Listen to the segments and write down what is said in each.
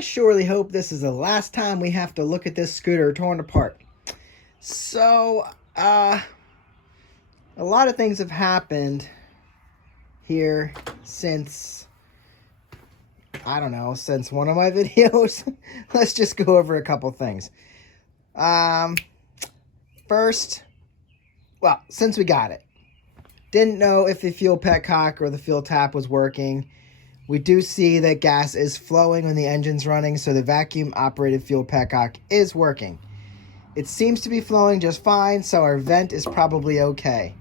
I surely hope this is the last time we have to look at this scooter torn apart. So, a lot of things have happened here since, I don't know, since one of my videos. Let's just go over a couple things. First, well, since we got it, didn't know if the fuel petcock or the fuel tap was working. We do see that gas is flowing when the engine's running, so the vacuum-operated fuel petcock is working. It seems to be flowing just fine, so our vent is probably okay.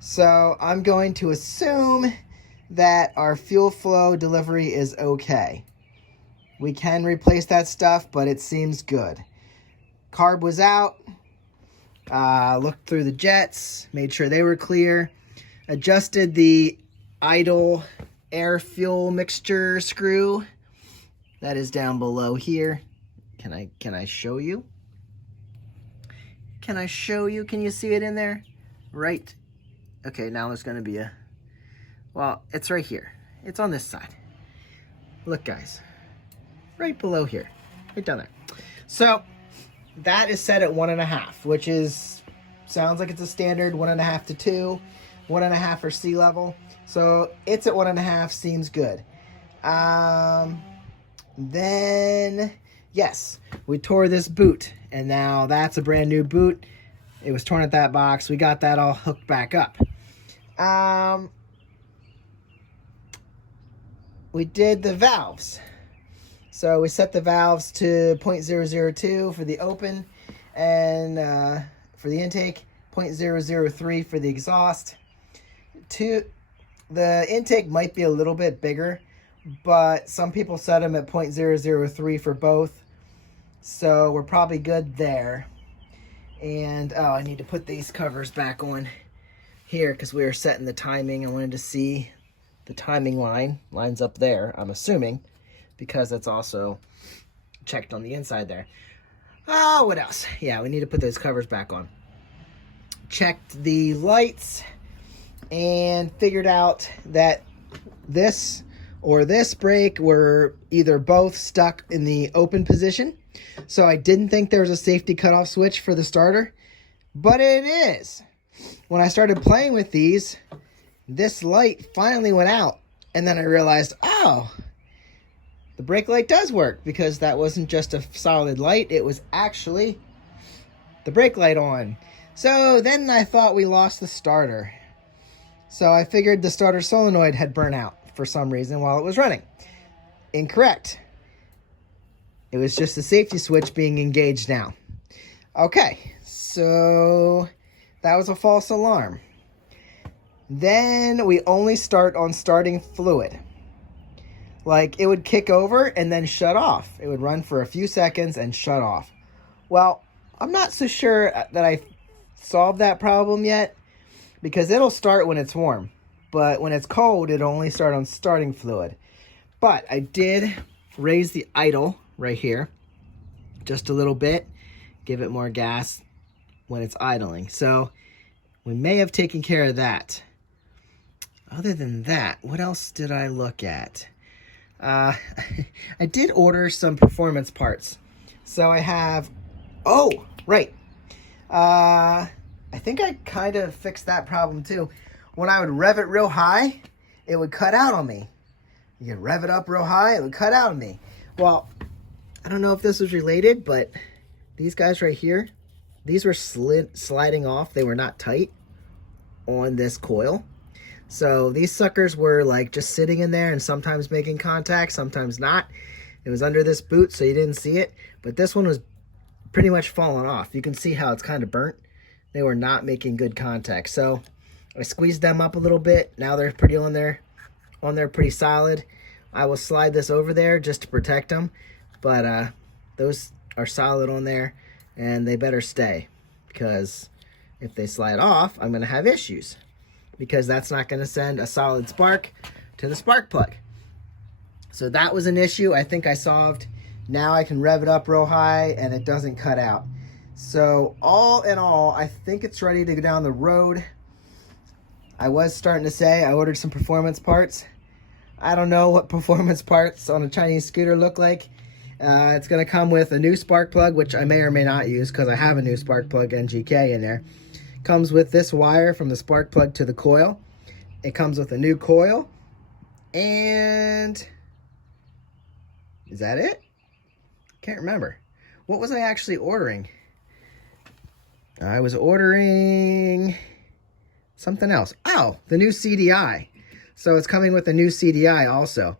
So I'm going to assume that our fuel flow delivery is okay. We can replace that stuff, but it seems good. Carb was out. Looked through the jets, made sure they were clear. Adjusted the idle air fuel mixture screw that is down below here. Can I show you? Can I show you? Can you see it in there? Right. Okay, now there's going to be well, it's right here. It's on this side. Look, guys. Right below here. Right down there. So, that is set at 1.5, which sounds like it's a standard 1.5 to 2. 1.5 for sea level. So it's at 1.5, seems good. Then, yes, we tore this boot, and now that's a brand new boot. It was torn at that box. We got that all hooked back up. We did the valves. So we set the valves to 0.002 for the open, and for the intake, 0.003 for the exhaust. The intake might be a little bit bigger, but some people set them at 0.003 for both, so we're probably good there. And oh, I need to put these covers back on here because we were setting the timing. I wanted to see the timing lines up there, I'm assuming, because that's also checked on the inside there. Oh, what else? Yeah, we need to put those covers back on. Checked the lights and figured out that this or this brake were either both stuck in the open position. So I didn't think there was a safety cutoff switch for the starter, but it is. When I started playing with these, this light finally went out, and then I realized, oh, the brake light does work, because that wasn't just a solid light, it was actually the brake light on. So then I thought we lost the starter. So I figured the starter solenoid had burnt out for some reason while it was running. Incorrect. It was just the safety switch being engaged now. Okay, so that was a false alarm. Then we only start on starting fluid. Like, it would kick over and then shut off. It would run for a few seconds and shut off. Well, I'm not so sure that I solved that problem yet, because it'll start when it's warm, but when it's cold, it'll only start on starting fluid. But I did raise the idle right here just a little bit, give it more gas when it's idling. So we may have taken care of that. Other than that, what else did I look at? I did order some performance parts. So I have, oh, right. I think I kind of fixed that problem too. When I would rev it real high, it would cut out on me. You could rev it up real high, it would cut out on me. Well, I don't know if this was related, but these guys right here, these were sliding off. They were not tight on this coil. So these suckers were like just sitting in there and sometimes making contact, sometimes not. It was under this boot, so you didn't see it. But this one was pretty much falling off. You can see how it's kind of burnt. They were not making good contact. So I squeezed them up a little bit. Now they're pretty on there pretty solid. I will slide this over there just to protect them. But those are solid on there, and they better stay, because if they slide off, I'm going to have issues, because that's not going to send a solid spark to the spark plug. So that was an issue I think I solved. Now I can rev it up real high and it doesn't cut out. So all in all, I think it's ready to go down the road. I was starting to say I ordered some performance parts. I don't know what performance parts on a Chinese scooter look like. It's going to come with a new spark plug, which I may or may not use because I have a new spark plug NGK in there. Comes with this wire from the spark plug to the coil. It comes with a new coil. And is that it? Can't remember. What was I actually ordering? I was ordering something else. Oh, the new CDI. So it's coming with a new CDI also,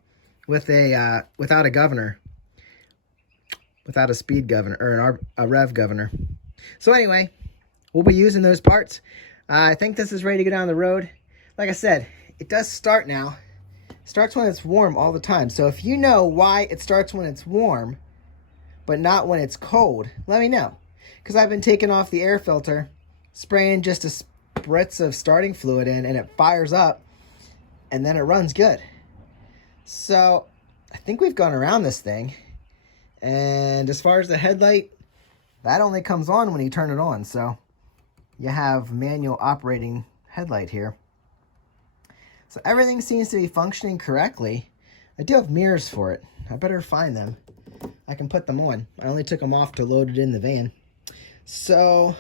with a without a governor, without a speed governor or a rev governor. So anyway, we'll be using those parts. I think this is ready to go down the road. Like I said, it does start now. It starts when it's warm all the time. So if you know why it starts when it's warm, but not when it's cold, let me know. Because I've been taking off the air filter, spraying just a spritz of starting fluid in, and it fires up, and then it runs good. So I think we've gone around this thing. And as far as the headlight, that only comes on when you turn it on. So you have manual operating headlight here. So everything seems to be functioning correctly. I do have mirrors for it. I better find them. I can put them on. I only took them off to load it in the van. So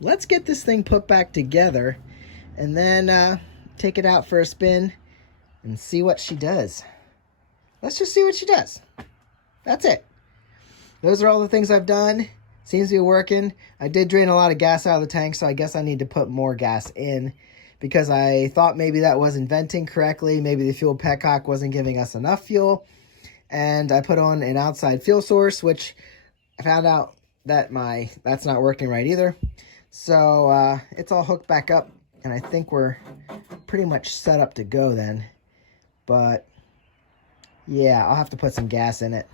let's get this thing put back together and then take it out for a spin and see what she does. Let's just see what she does. That's it. Those are all the things I've done. Seems to be working. I did drain a lot of gas out of the tank, so I guess I need to put more gas in because I thought maybe that wasn't venting correctly. Maybe the fuel petcock wasn't giving us enough fuel. And I put on an outside fuel source, which I found out that that's not working right either. So it's all hooked back up, and I think we're pretty much set up to go then. But yeah, I'll have to put some gas in it.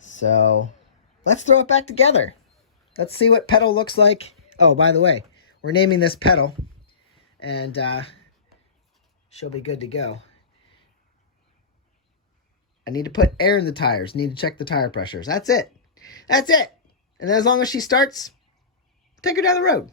So let's throw it back together. Let's see what pedal looks like. Oh, by the way, we're naming this pedal, and she'll be good to go. I need to put air in the tires. Need to check the tire pressures. That's it. That's it. And then as long as she starts, take her down the road.